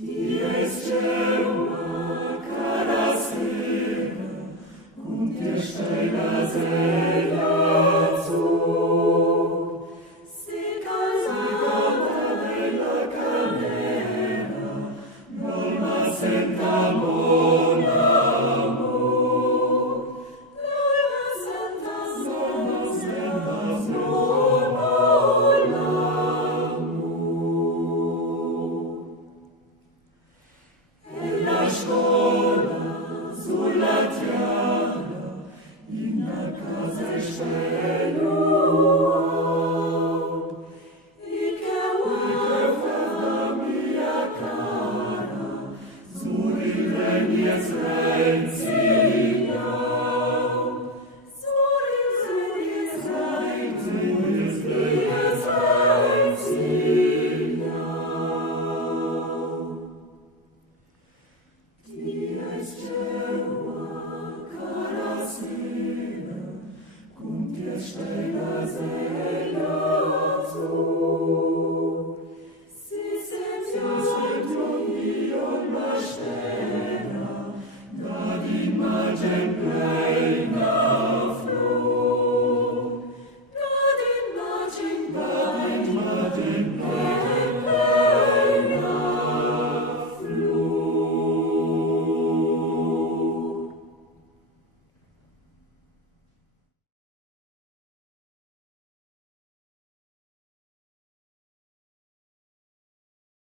Dies Jehovah, cara sera, und der Steiner Sänger zu. Si calzata della camera, norma senta mon amor. Norma sentas mon amor. E la scuola sulla tiara, in la casa estenuo, e che la mia cara, suri venies rencignau. Suri venies rencignau. Dies Jehovah, cara sera, cum dies steiner